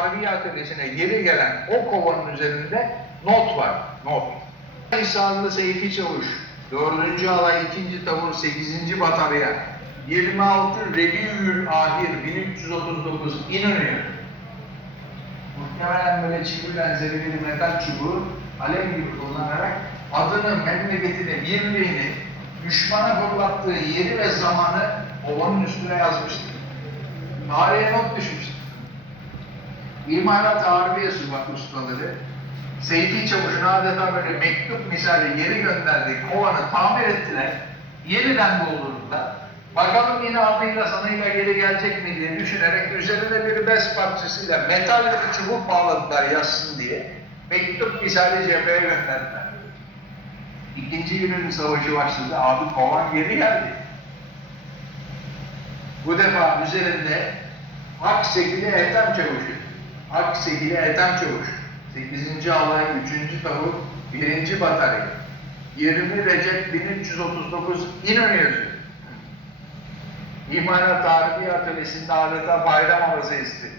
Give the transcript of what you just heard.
Harbiye Atölyesi'ne geri gelen o kovanın üzerinde not var. Not. İhsanlı Seyfi Çavuş, 4. Alay 2. Tavur 8. Batarya, 26 Rebiül Ahir 1339 İnönü. Muhtemelen böyle çivi benzeri bir metal çubuğu alev gibi kullanarak adını, memleketini, birliğini, düşmana fırlattığı yeri ve zamanı ovanın üstüne yazmıştır. Tarihe not düşmüştür. İmalat Harbiye Subak ustaları Seyfi Çavuş'un adeta böyle mektup misali geri gönderdiği kovanı tamir ettiler. Yeniden doldurdular. Bakalım yine adıyla sanıyla geri gelecek mi diye düşünerek üzerine bir bez parçasıyla metal bir çubuk bağladılar yazsın diye. Mektup misali cepheye gönderdiler. İkinci Yunan'ın savaşı başladı. Abi kovan geri geldi. Bu defa üzerinde Aksekili Ethem Çavuşu. Aksekili Ethem Çavuş. 8. Alay 3. Tavuk 1. Batarya. 20 Recep 1339 İnönü yazıyor. İmalat Harbiye Atölyesi'nde adeta bayram havası esti.